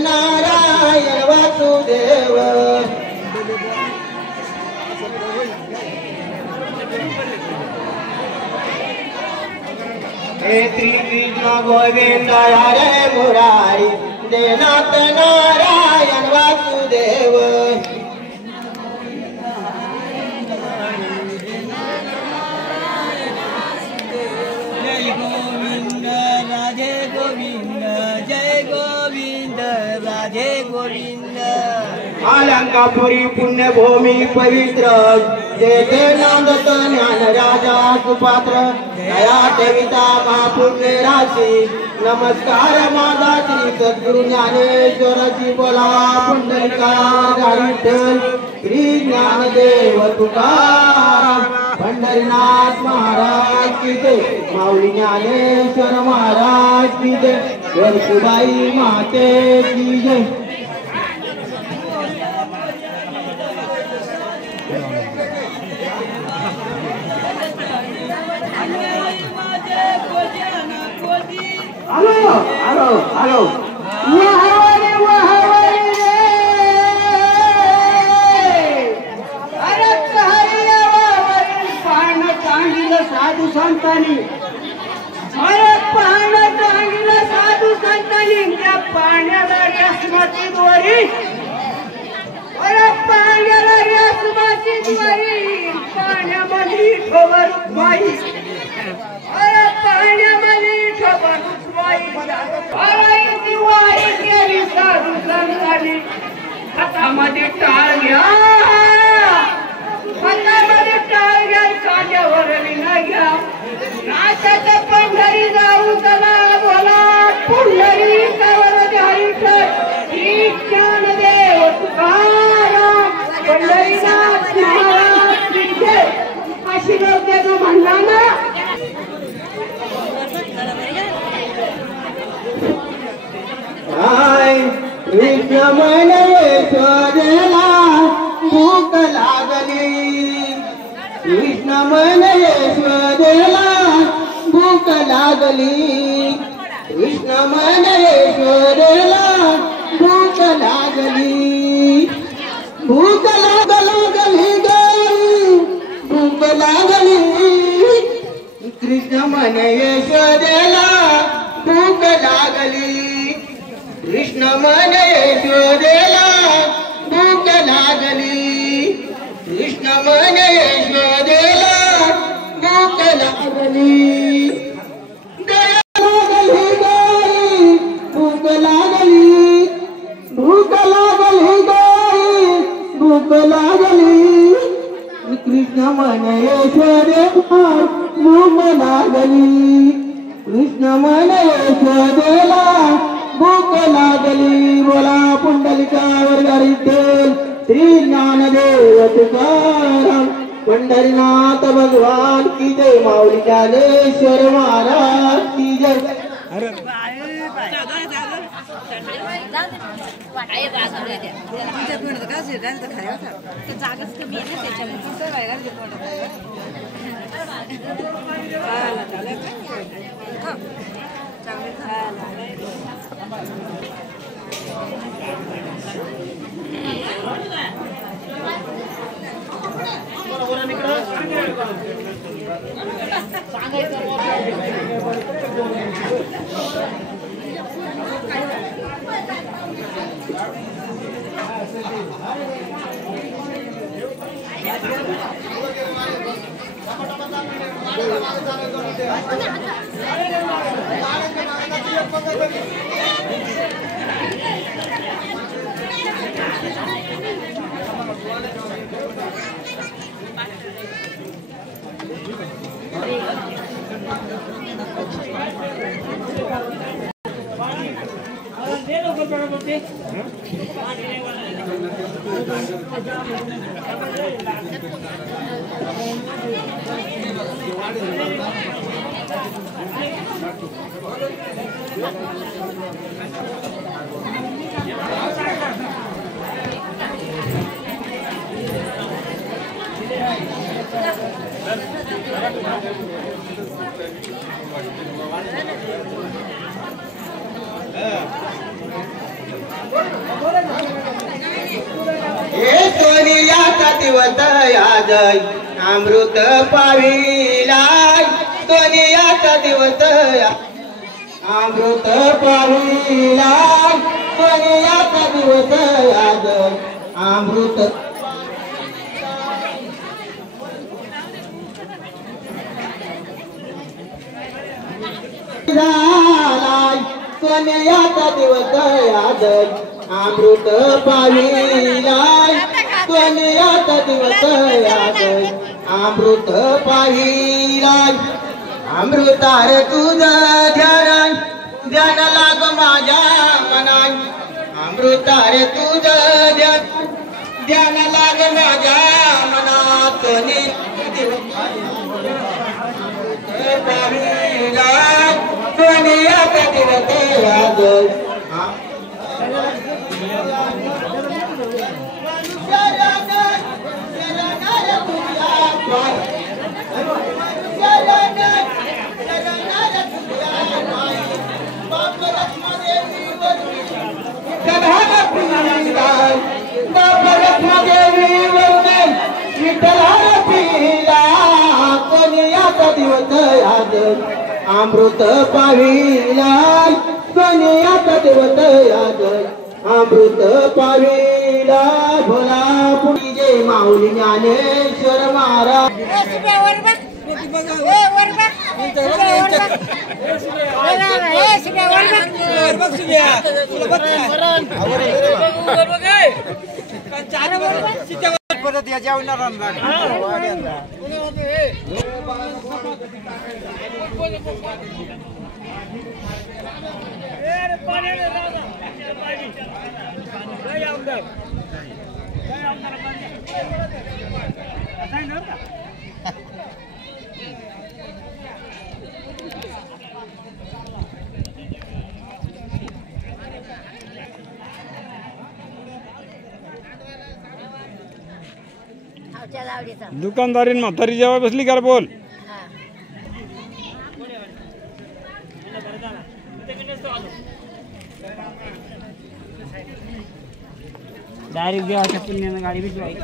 नारायण वासुदेव हे श्री कृष्ण गोविंद हरे मुरारी जय नाथ नारायण वासुदेव जय गोविंद राधे गोविंद जय गोविंद राधे गोविंद अलंकापुरी पुण्यभूमी पवित्र जय जय नांदत ज्ञान राजा सुपात्र दया ठेविता महापुण्य राशी नमस्कार माझा श्री सद्गुरु ज्ञानेश्वराची बोला पुंडलिका विठ्ठल श्री ज्ञानदेव तुकाराम पंढरीनाथ महाराज की जय माऊली ज्ञानेश्वर महाराज की जय वरसुबाई माते की जय Halo, halo, halo. Wahai, wahai अरे कहरिया वरी पान चांगलं साधू संतांनी अरे पान चांगलं साधू संतांनी त्या पाण्याला रेशमाची दोरी अरे पाण्याला रेशमाची दोरी पाण्यामध्ये ठोवर बाई अरे पाण्यामध्ये ठोवर अरे दिवाळी केली साधू संतांनी हातामध्ये टाळ घ्या हातामध्ये टाळ घ्या कांद्यावर विना घ्या नाचाच्या पंढरी जाऊ चला बोला पुंडरी कावर हरिठल ही ज्ञानदेव तुकाराम पंढरीनाथ महाराज की जय अशी लोक म्हणला ना कृष्ण म्हणे शोधला भूक लागली कृष्ण म्हणे शोधला भूक लागली कृष्ण म्हणे शोधला भूक लागली भूक लागली गई भूक लागली कृष्ण म्हणे शोधला भूक लागली कृष्ण म्हणे शोधला भूक लागली कृष्ण म्हणे शोधला भूक लागली दया लागली गाई भूक लागली भूक लागली गाई भूक लागली कृष्ण म्हणे शोधला भूक लागली कृष्ण म्हणे शोधला भूक लागली बोला पुंडलिका विठ्ठल श्री ज्ञानदेव तुकाराम पंढरीनाथ भगवान की जय माऊली ज्ञानेश्वर महाराज की जय आज अमृत पाविलाय सोनियाचा दिवस अमृत पाविलाय सोनियाचा दिवस आज अमृत झालाय सोनियाचा दिवस आज अमृत पाविलाय सोनियाचा दिवस आज अमृत पाविलाय अमृतार तुझं ध्यान ध्यान लाग माझ्या मनाय अमृतार तुझं ध्यान ध्यान लाग माझ्या मनात पाविलाय सोनियाचा दिवस आज दिवस आज अमृत पाविलाय सोनियाचा दिवस आज अमृत पाविलाय भोला पुरी जय माऊली ज्ञानेश्वर महाराज परत या जेवणार दुकानदारीन म्हातारी जेव्हा बसली का बोल डायरेक्ट देवाच्या पुण्यानं गाडी भिजवायची